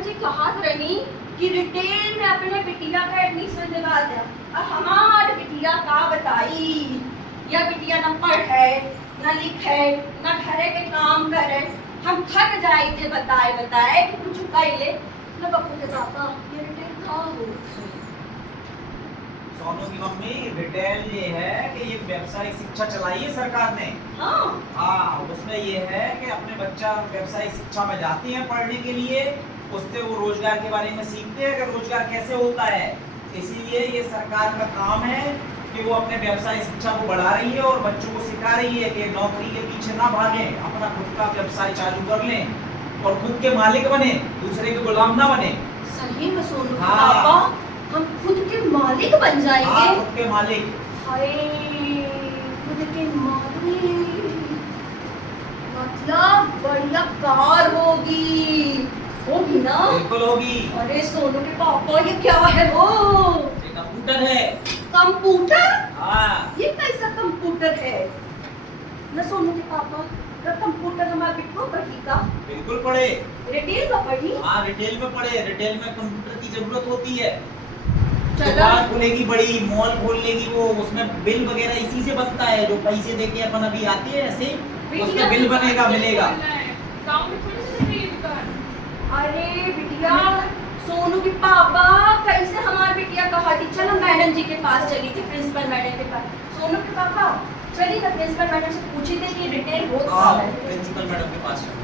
Madam जी कहा तो रही कि रिटेल में अपने बिटिया का एडमिशन दिला दिया। अब हमार बिटिया का बताई, या बिटिया न पढ़ है न लिख है न घरे के काम करे। हम थक जाए थे बताए बताए कि कुछ कैले न बप्पू के पापा ये रिटेल का हो। सोनू की मम्मी, रिटेल ये है कि ये व्यावसायिक शिक्षा चलाई है सरकार ने। हाँ, उसमें ये है कि अपने बच्चा व्यावसायिक शिक्षा में जाती है पढ़ने के लिए, उससे वो रोजगार के बारे में सीखते हैं कि रोजगार कैसे होता है। इसीलिए ये सरकार का काम है कि वो अपने व्यावसायिक शिक्षा को बढ़ा रही है और बच्चों को सिखा रही है कि नौकरी के पीछे ना भागें, अपना खुद का व्यवसाय चालू कर लें और खुद के मालिक बने, दूसरे के गुलाम ना बने। सही में सोनू के पापा, हम खुद के मालिक बन जाएंगे। हाँ, खुद के मालिक। अरे खुद के मालिक मतलब बढ़िया कार होगी ना? बिल्कुल होगी। अरे सोनू के पापा ये क्या है वो? ये कंप्यूटर है। कंप्यूटर? हाँ। ये कैसा कंप्यूटर है? न सोनू के पापा, तो कंप्यूटर हमारे बिट्टू पढ़ी का? बिल्कुल पढ़े। रिटेल में पढ़ी? हाँ, रिटेल में पढ़े। रिटेल में कंप्यूटर की जरूरत होती है। चलो। दुकान खोलेगी बड़ी, मॉल खोल लेगी वो, उसमें बिल वगैरह इसी से बनता है। जो पैसे देके अपन अभी आते हैं ऐसे, उसमें बिल बनेगा, मिलेगा। अरे बिटिया, सोनू के पापा कैसे हमारी बिटिया कहा थी चलो मैडम जी के पास चली थी, प्रिंसिपल मैडम के पास। सोनू के पापा चली तो प्रिंसिपल मैडम से पूछी थी कि रिटेल हो क्या है। प्रिंसिपल मैडम के पास चलो।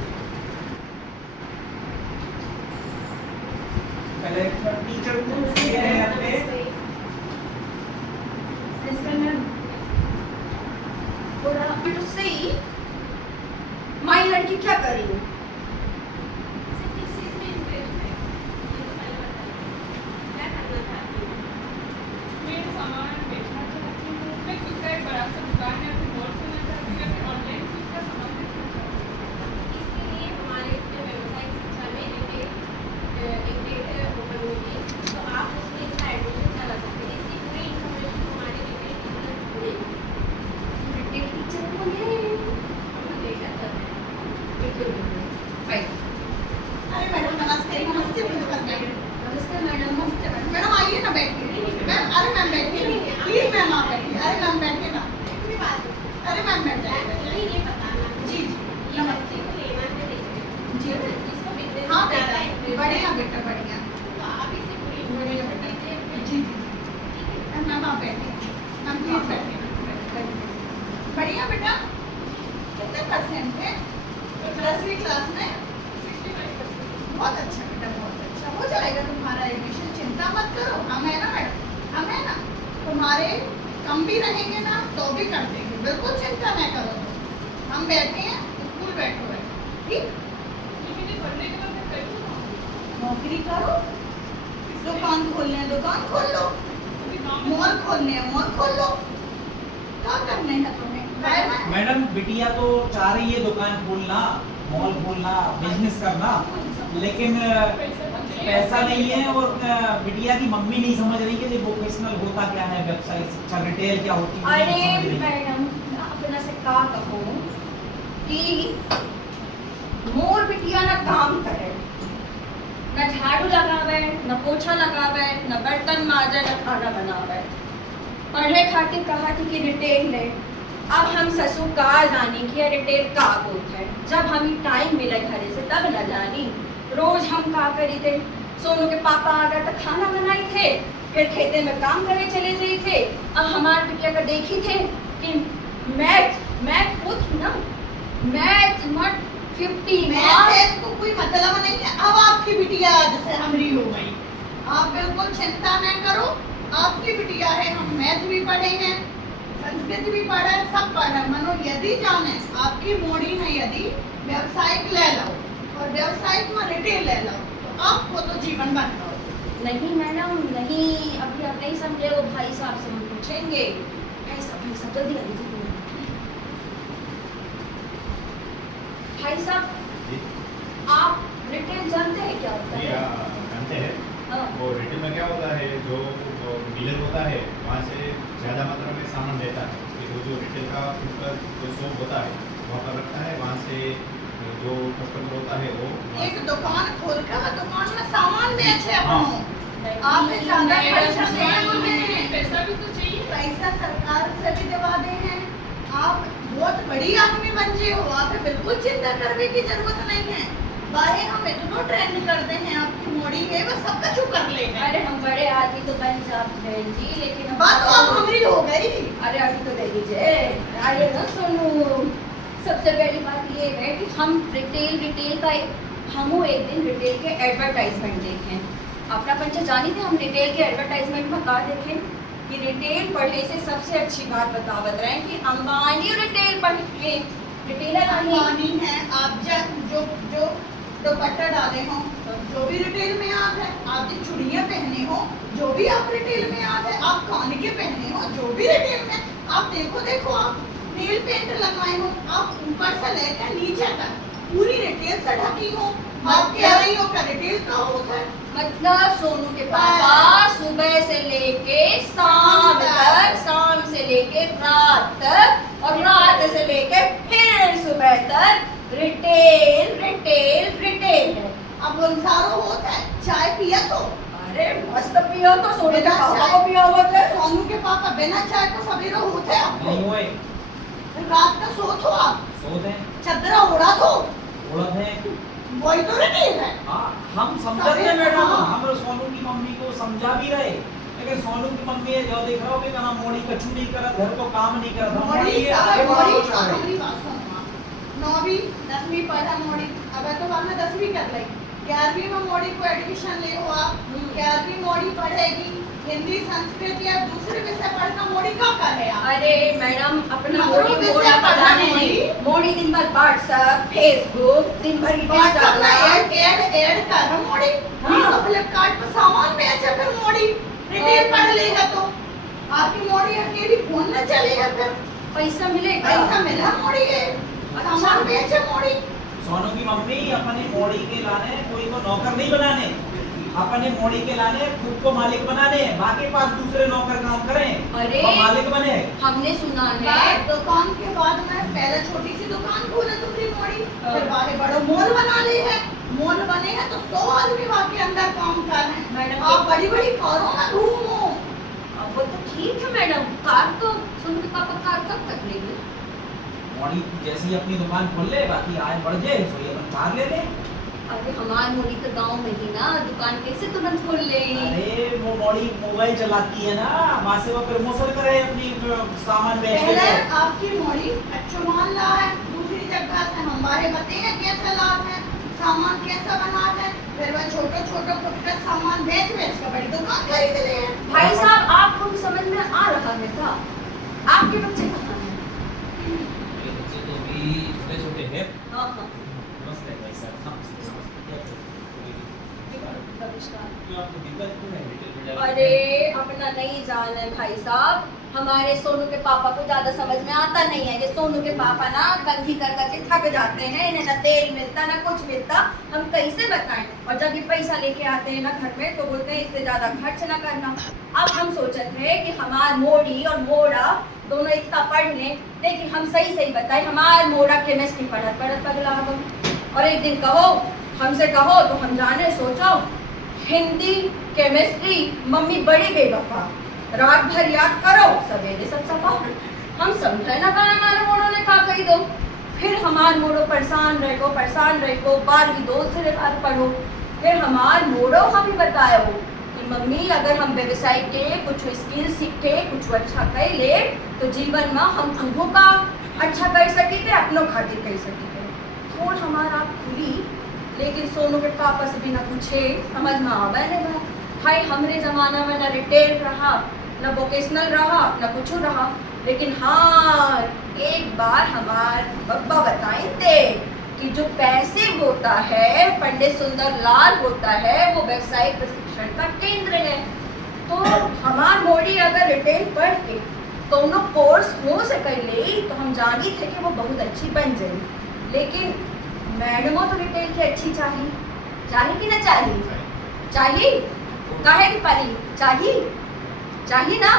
पहले टीचर को पूछते हैं अपने। प्रिंसिपल मैडम बोला बिट्टू सही, माई लड़की क्या करेगी? अरे मैडम नमस्ते। नमस्ते प्रिंसिपल मैडम। नमस्ते मैडम। नमस्ते मैडम। मैडम आइए ना, बैठिए मैम। अरे मैम बैठिए प्लीज मैम, आप बैठिए। अरे मैम बैठिए ना। अरे मैम बैठ जाइए। जी जी नमस्ते। जी हाँ बेटा, बढ़िया बेटा बढ़िया। जी जी मैम आप बैठिए। मैम प्लीज बैठिए। बढ़िया बेटा, कितने परसेंट थे 10वीं क्लास में? बहुत अच्छा बेटा, बहुत अच्छा। हो जाएगा तुम्हारा एडमिशन, चिंता मत करो। हम है ना मैडम, हम है ना। तुम्हारे कम भी रहेंगे ना तो भी कर देंगे, बिल्कुल चिंता न करो। तो हम बैठे हैं, स्कूल बैठो है, ठीक। नौकरी करो, दुकान खोलने हैं दुकान खोल लो, मॉल खोलने हैं मॉल खोल लो। क्या करने हैं तुम्हें? मैडम बिटिया तो चाह रही है दुकान खोलना, मॉल खोलना, बिजनेस करना, लेकिन पैसा नहीं है और बिटिया की मम्मी नहीं समझ रही कि वोकेशनल होता क्या है, व्यावसायिक शिक्षा रिटेल क्या होती है। अरे मैडम अपना से का कहूँ कि मोर बिटिया ना काम करे, न झाड़ू लगावे, न पोछा लगावे, न बर्तन माजे, न खाना बनावे। पढ़े खातिर कहा थी कि रिटेल ले। अब हम ससुर का जानी कि रिटेल का होता है। जब हमें टाइम मिले घरे से तब न जानी। रोज हम का करी थे, सोनू के पापा आ गए तो खाना बनाए थे, फिर खेते में काम करे चले जाए थे। अब हमारे बिटिया का देखी थे कि मैथ खुद ना मैथ मत 50 मैथ को कोई मतलब नहीं है। अब आपकी बिटिया जैसे हमरी हो गई, आप बिल्कुल चिंता न करो। आपकी बिटिया है, हम मैथ भी पढ़े हैं, संस्कृत भी पढ़ा है, सब पढ़ा है। मनो यदि जाने आपकी मोड़ी में यदि व्यवसायिक ले लो और व्यवसायिक में रिटेल ले लो तो आपको तो जीवन बन लो। नहीं मैडम नहीं, अभी आप नहीं समझे। वो भाई साहब से हम पूछेंगे। भाई साहब जल्दी आ लीजिए। भाई साहब आप रिटेल जानते हैं क्या होता है? जानते हैं। हाँ। वो रिटेल में क्या होता है, जो डीलर होता है वहाँ से ज़्यादा मात्रा में सामान लेता है, फिर वो जो रिटेल का उनका जो शॉप होता है वहाँ पर रखता है, वहाँ से जो कस्टमर होता है वो एक दुकान खोल कर दुकान में मैच है हाँ। अपनों। आपने ज्यादा पैसा दिया हमें, पैसा भी तो चाहिए। पैसा सरकार से भी दिवा दे हैं। आप बहुत बड़ी आदमी बन जे हो, आप बिल्कुल चिंता करने की जरूरत नहीं है। बाहे हम इतना ट्रेंड करते हैं, आपकी मोड़ी है वो सब कुछ कर लेंगे। अरे हम बड़े आदमी तो बन जाते हैं जी, लेकिन बात तो अब हमारी हो गई। अरे अभी तो दे दीजिए। आइए ना सोनू, सबसे पहली बात ये है कि हम रिटेल का हम एक दिन रिटेल के एडवर्टाइजमेंट देखें। अपना पंच जानी थे हम रिटेल के एडवर्टाइजमेंट में कहा देखें कि रिटेल पढ़े से सबसे अच्छी बात बतावत रहे कि अंबानी रिटेल पढ़ के रिटेलर अंबानी है। आप जो दुपट्टा डाले हो, जो भी रिटेल में आप है, आप जो चूड़ियां पहने हो, जो भी आप रिटेल में आप है, आप कान के पहने हो, जो भी रिटेल में आप देखो आप नेल पेंट लगवाए हो, आप ऊपर से लेकर नीचे तक पूरी रिटेल से ढकी हो। आप कह रही हो का रिटेल का होता है। मतलब सोनू के पापा सुबह से लेके शाम तक, शाम से लेके रात तक और रात से लेके फिर सुबह तक रिटेल रिटेल रिटेल है। अब सारो होता है, चाय पिया तो अरे मस्त पियो तो सोनू के पापा को पिया हुआ था। सोनू के पापा बिना चाय को सवेरे होते आपको नहीं हुए, रात का सो तो आप सोते हैं, चदरा उड़ा तो उड़द है। वही तो रिटेल है। हाँ, हम समझते हैं मैडम, हम सोनू की मम्मी को समझा भी रहे, लेकिन सोनू की मम्मी है जो देख रहा हो कि कहना मोड़ी कछु नहीं करत, घर को काम नहीं करत, हम मोड़ी है, आगे बढ़ाओ चल रही। हमारी बात सुनो। 9वीं 10वीं पढ़ा मोड़ी, अब तो बाद में 10वीं कर ली, 11वीं में मोड़ी को एडमिशन ले हो आप, 11वीं मोड़ी पढ़ेगी, हिंदी संस्कृत या दूसरे विषय पढ़ना मोड़ी का करे आप। अरे मैडम अपना हम मोड़ी लोग मोड़ा इससे पढ़ाने पढ़ा नहीं, मोड़ी दिन भर व्हाट्सएप फेसबुक दिन भर व्हाट्सएप में इंस्टाग्राम ऐड कर मोड़ी, हाँ। तो फ्लिपकार्ट पर सामान बेचे फिर मोड़ी रिटेल पढ़ लेगा तो आपकी मोड़ी अकेली फोन न चलेगा, फिर पैसा मिलेगा। पैसा मिला मोड़ी है, सामान बेचे मोड़ी। सोनू की मम्मी अपने मोड़ी के लाने कोई को नौकर नहीं बनाने, अपने मोड़ी के लाने खुद को मालिक बनाने, बाकी पास दूसरे नौकर काम करें, अरे और मालिक बने। हमने सुना है बाहर दुकान के बाद में पहले छोटी सी दुकान खोले तुमने मोड़ी, फिर बाहर बड़ा मॉल बना ली है, मॉल बने हैं तो 100 आदमी वहाँ के अंदर काम कर रहे हैं। मैडम, आप बड़ी बड़ी कारों में घूमो। अब वो तो ठीक है मैडम, कार तो सोनू के पापा कार कब तक लेंगे? मोड़ी जैसे ही अपनी दुकान खोल ले, बाकी आय बढ़ जाए तो ये अपन कार ले ले। अरे हमार मोड़ी तो गांव में ही ना, दुकान कैसे तुरंत खोल ले? अरे वो मोड़ी मोबाइल चलाती है ना, वहाँ से वो प्रमोशन करे अपनी सामान बेचने पहले को। आपकी मोड़ी अच्छा मान ला है, दूसरी जगह से हमारे बताइए कैसे लाभ है, सामान कैसा बनाते हैं, फिर वह छोटे छोटे फुटकर सामान बेच कर बड़ी दुकान खरीद ले हैं। भाई साहब आपको भी समझ में आ रहा है क्या? आपके बच्चे कहाँ हैं? मेरे बच्चे तो भी छोटे छोटे हैं। हाँ हाँ नमस्ते भाई साहब, नमस्ते। नमस्कार। क्यों आपको दिक्कत क्यों है रिटेल में जाने अरे अपना नहीं जान है भाई साहब, हमारे सोनू के पापा को ज्यादा समझ में आता नहीं है कि सोनू के पापा ना कंघी कर करके थक जाते हैं, इन्हें ना तेल मिलता ना कुछ मिलता, हम कैसे बताएं। और जब ये पैसा लेके आते हैं ना घर में तो बोलते हैं इससे ज्यादा खर्च ना करना। अब हम सोचते हैं कि हमार मोड़ी और मोड़ा दोनों इतना पढ़ लें, लेकिन हम सही सही बताएं हमार मोड़ा केमिस्ट्री पढ़त पगला हम। और एक दिन कहो हमसे कहो तो हम जाने सोचो हिंदी केमिस्ट्री मम्मी बड़ी बेवफा, रात भर याद करो सवेरे सब सफा। हम समझे ना कहा हमारे मोड़ो ने कहा कही दो, फिर हमार मोड़ो परेशान रहो 12वीं दूसरे बार पढ़ो, फिर हमार मोड़ो हम ही बताए हो कि मम्मी अगर हम व्यवसाय के कुछ स्किल सीखे कुछ अच्छा कर ले तो जीवन में हम तुमको का अच्छा कर सकी थे, अपनों खातिर कर सकी थे। थोड़ा हमारा खुली, लेकिन सोनू के पापा से बिना पूछे समझ में आवे नहीं भाई। हमरे जमाना में ना रिटेल रहा ना वोकेशनल रहा ना कुछ रहा, लेकिन हाँ एक बार हमार बब्बा बताए थे कि जो पैसे होता है पंडित सुंदरलाल होता है वो व्यावसायिक प्रशिक्षण का केंद्र है। तो हमार मोड़ी अगर रिटेल पढ़ के दोनों कोर्स हो सके ले तो हम जानी थे कि वो बहुत अच्छी बन जाए, लेकिन मैडमों तो रिटेल की अच्छी चाहिए कि ना चाहिए काहे की पाली चाहिए ना।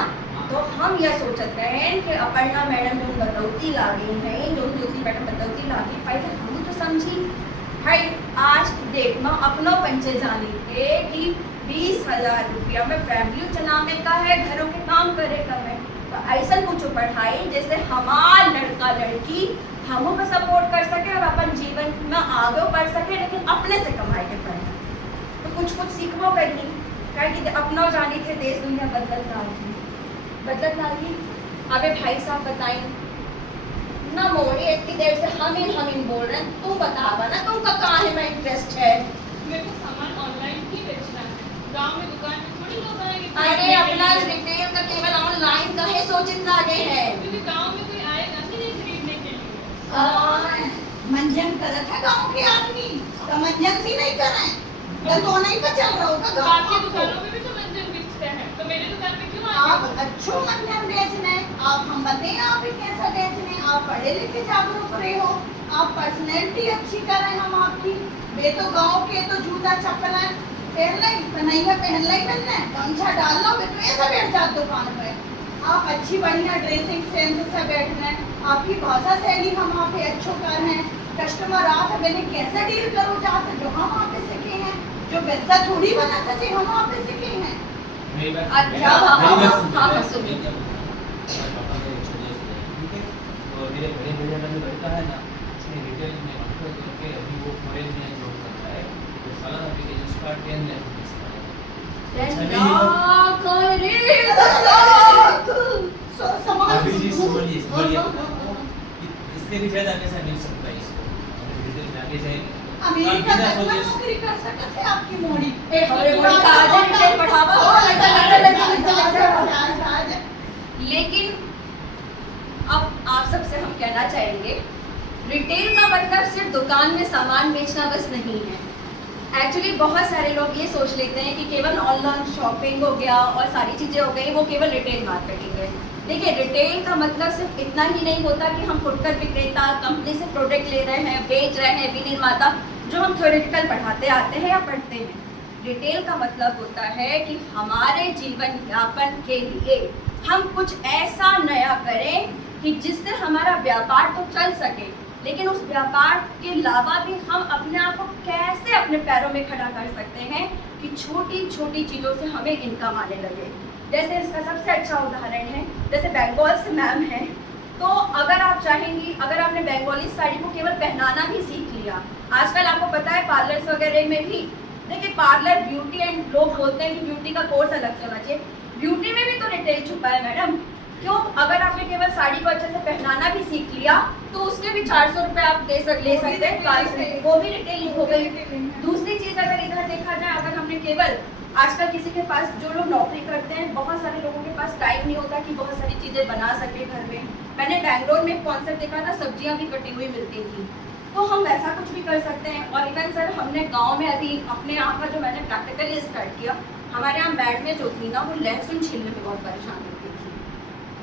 तो हम यह सोचते हैं कि अपर्णा मैडम जो बतौती लागी हैं, जो ज्योति मैडम बतौती लागी, पहले हम तो समझी भाई आज डेट में अपनो पंचे जानी थे कि 20,000 रुपया में फैमिली चलाने का है, घरों के काम करे का है, तो ऐसा कुछ पढ़ाई जैसे हमार लड़का लड़की हमों को सपोर्ट कर सके और अपन जीवन में आगे बढ़ सके, लेकिन अपने से कमाई के पढ़े तो कुछ सीखबो कहीं क्या कि अपना जाने थे देश दुनिया बदलत ना ही। अबे भाई साहब बताएं ना, मोरी इतनी देर से हम इन बोल रहे हैं, तू बतावा ना तुमका कहाँ में इंटरेस्ट है। मेरे को सामान ऑनलाइन ही बेचना है, गांव में दुकान में थोड़ी लोग आएंगे। अरे अपना रिटेल का केवल ऑनलाइन का है सोचित लागे है, क्योंकि गांव में कोई आएगा ही नहीं खरीदने के लिए। मंजन करत है गांव के आदमी, तो मंजन भी नहीं करे तो नहीं बचल रहा होगा गांव आपकी को। दुकानों में भी तो मंजन बेचते हैं, तो मेरी दुकान में क्यों आप आएंगे? अच्छो मंजन बेचने, आप हम बताएं आप ही कैसा बेचने, आप पढ़े लिखे जागरूक रहे हो, आप पर्सनैलिटी अच्छी करें हम आपकी। बे तो गांव के तो जूता चप्पल है पहन ले, कन्हैया पहन ले, बनना गमछा डाल लो, तो ऐसा बैठ जात दुकान पे। आप अच्छी बढ़िया ड्रेसिंग सेंस से बैठना, आपकी भाषा शैली हम आप पे अच्छो कर हैं, कस्टमर आते मैंने कैसे डील करो जाते जो हम आप पे सीखे हैं, जो वैसा थोड़ी बनाता थे हम आप पे सीखे हैं। मेरी बात अच्छा, हाँ, सुनिए। पापा का एक छोटा सा है, ठीक है, और मेरे बड़े भैया का जो लड़का है ना, उसने रिटेल में मास्टर करके अभी वो फॉरेन में जॉब कर रहा है, तो सालाना पैकेज उसका 10 लाख रुपए का है। अभी जी समझिए इससे भी ज्यादा पैसा मिल सकता है इसको, अगर रिटेल में आगे जाएंगे अमेरिका तक में नौकरी कर सकते थे आपकी मोड़ी। लेकिन अब आप सबसे हम कहना चाहेंगे, रिटेल का मतलब सिर्फ दुकान में सामान बेचना बस नहीं है। एक्चुअली बहुत सारे लोग ये सोच लेते हैं कि केवल ऑनलाइन शॉपिंग हो गया और सारी चीज़ें हो गई वो केवल रिटेल मार्केटिंग है। देखिए, रिटेल का मतलब सिर्फ इतना ही नहीं होता कि हम फुटकर विक्रेता कंपनी से प्रोडक्ट ले रहे हैं, बेच रहे हैं, विनिर्माता जो हम थ्योरेटिकल पढ़ाते आते हैं या पढ़ते हैं। रिटेल का मतलब होता है कि हमारे जीवन यापन के लिए हम कुछ ऐसा नया करें कि जिससे हमारा व्यापार तो चल सके, लेकिन उस व्यापार के अलावा भी हम अपने आप को कैसे अपने पैरों में खड़ा कर सकते हैं कि छोटी छोटी चीज़ों से हमें इनकम आने लगे। जैसे इसका सबसे अच्छा उदाहरण है, जैसे बंगाल से मैम है, तो अगर आप चाहेंगी, अगर आपने बंगाली साड़ी को केवल पहनाना भी सीख लिया, आजकल आपको पता है पार्लर्स वगैरह में भी देखिए पार्लर ब्यूटी एंड लोग बोलते हैं कि ब्यूटी का कोर्स अलग चलना चाहिए, ब्यूटी में भी तो रिटेल छुपा है मैडम। क्यों? अगर आपने केवल साड़ी को अच्छे से पहनाना भी सीख लिया तो उसके भी 400 रुपये आप ले सकते हैं, वो भी रिटेल हो गई। दूसरी चीज़ अगर इधर देखा जाए, अगर हमने केवल आजकल किसी के पास, जो लोग नौकरी करते हैं, बहुत सारे लोगों के पास टाइम नहीं होता कि बहुत सारी चीज़ें बना सके घर में। मैंने बैंगलोर में एक कॉन्सेप्ट देखा था, सब्जियां भी कटी हुई मिलती थी, तो हम वैसा कुछ भी कर सकते हैं। और इवन सर हमने गांव में अभी अपने यहाँ का जो मैंने प्रैक्टिकली स्टार्ट किया, हमारे यहाँ मैड में जो थी ना, वो लहसुन छीलने में बहुत परेशान होती थी।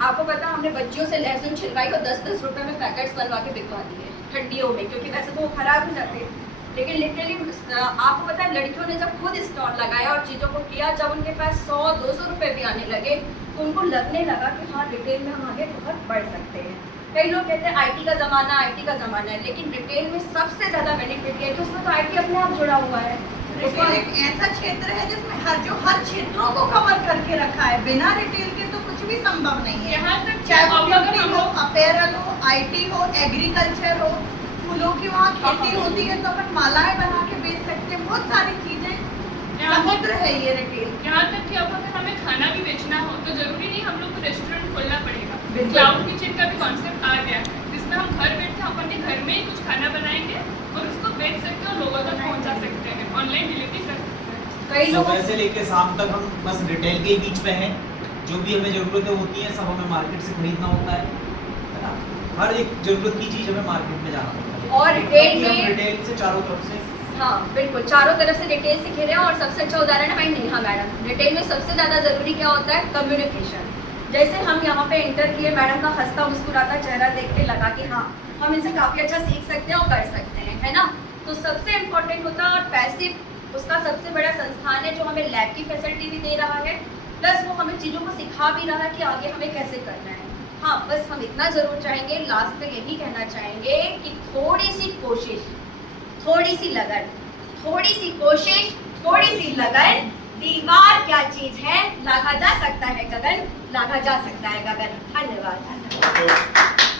आपको पता, हमने बच्चियों से लहसुन छिलवाई और 10-10 रुपये में पैकेट्स बनवा के बिकवा दिए ठंडियों में, क्योंकि वैसे तो वो खराब हो जाते हैं। लेकिन लिटरली आपको पता है, लड़कियों ने जब खुद स्टॉल लगाया और चीज़ों को किया, जब उनके पास 100-200 रुपये भी आने लगे तो उनको लगने लगा कि हाँ, रिटेल में हम आगे बहुत बढ़ सकते हैं। कई लोग कहते हैं आईटी का ज़माना है, लेकिन रिटेल में सबसे ज़्यादा बेनिफिट है कि उसमें तो आईटी अपने आप जुड़ा हुआ है। रिटेल एक ऐसा क्षेत्र है जिसमें हर क्षेत्रों को कवर करके रखा है। बिना रिटेल के तो कुछ भी संभव नहीं है। यहाँ तक चाहे वो अगर ब्यूटी हम हो, लोग अपैरल हो, आईटी हो, एग्रीकल्चर हो, फूलों की वहाँ खेती होती है तो अपन मालाएं बना के बेच सकते हैं। बहुत सारी चीजें, समुद्र है ये रिटेल। यहाँ तक कि अब अगर हमें खाना भी बेचना हो तो जरूरी नहीं हम लोग को रेस्टोरेंट खोलना पड़ेगा। बिल्कुल। क्लाउड किचन का भी कॉन्सेप्ट आ गया है, जिसमें हम घर बैठे हम अपने घर में ही कुछ खाना बनाएंगे और उसको बेच सकते हैं और लोगों तक पहुँचा सकते हैं, ऑनलाइन डिलीवरी कर सकते हैं। कई लोग सुबह से लेके शाम तक हम बस रिटेल के ही बीच में हैं। जो भी हमें ज़रूरतें होती हैं सब हमें मार्केट से खरीदना होता है ना। हर एक ज़रूरत की चीज़ हमें मार्केट में जाना होता है, और रिटेल हम में रिटेल से चारों तरफ से, हाँ बिल्कुल, चारों तरफ से रिटेल से घिरे हैं। और सबसे अच्छा उदाहरण है भाई नेहा मैडम। रिटेल में सबसे ज़्यादा ज़रूरी क्या होता है? कम्युनिकेशन। जैसे हम यहाँ पे एंटर किए, मैडम का हंसता मुस्कुराता चेहरा देख के लगा कि हाँ, हम इसे काफ़ी अच्छा सीख सकते हैं और कर सकते हैं, है ना। तो सबसे इम्पोर्टेंट होता है, और पैसिव उसका सबसे बड़ा संस्थान है जो हमें लैब की फैसिलिटी भी दे रहा है, प्लस वो हमें चीज़ों को सिखा भी रहा है कि आगे हमें कैसे करना है। हाँ, बस हम इतना ज़रूर चाहेंगे, लास्ट में यही कहना चाहेंगे कि थोड़ी सी कोशिश, थोड़ी सी लगन, थोड़ी सी कोशिश, थोड़ी सी लगन, दीवार क्या चीज है, लागा जा सकता है गगन, लागा जा सकता है गगन। धन्यवाद। तो